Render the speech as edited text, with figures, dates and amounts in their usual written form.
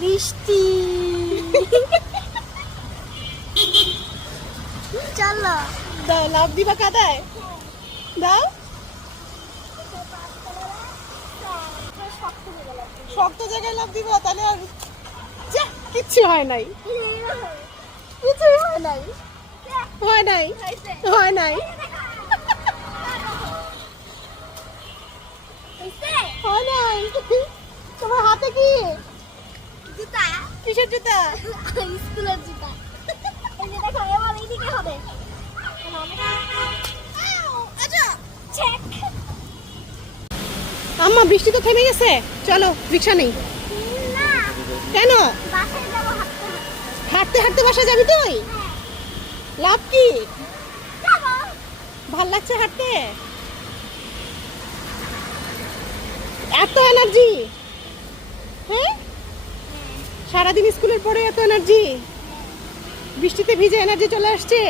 বৃষ্টি। চলো দাও, লাভ দিবা কাদায়? দাও। শক্ত জায়গায় লাভ দিব, তাহলে আর যা, কিচ্ছু হয় নাই, কিছুই হয় নাই, হয় নাই, হয় নাই, হয় নাই। তোমার হাতে কি? জুতা। কিসের জুতা? স্কুলের জুতা। এই যে দেখো, এবার এইদিকে হবে। চেক। আম্মা, বৃষ্টি তো থেমে গেছে, চলো রিক্সা নেই। না, কেন? বাসায় যাবো হাঁটতে হাঁটতে হাঁটতে বাসা যাবি তুই? লাভ কি? যাবো। ভাল লাগছে হাঁটতে? এত এনার্জি? হ্যাঁ, সারাদিন স্কুলের পরে এত এনার্জি, বৃষ্টিতে ভিজে এনার্জি চলে আসছে।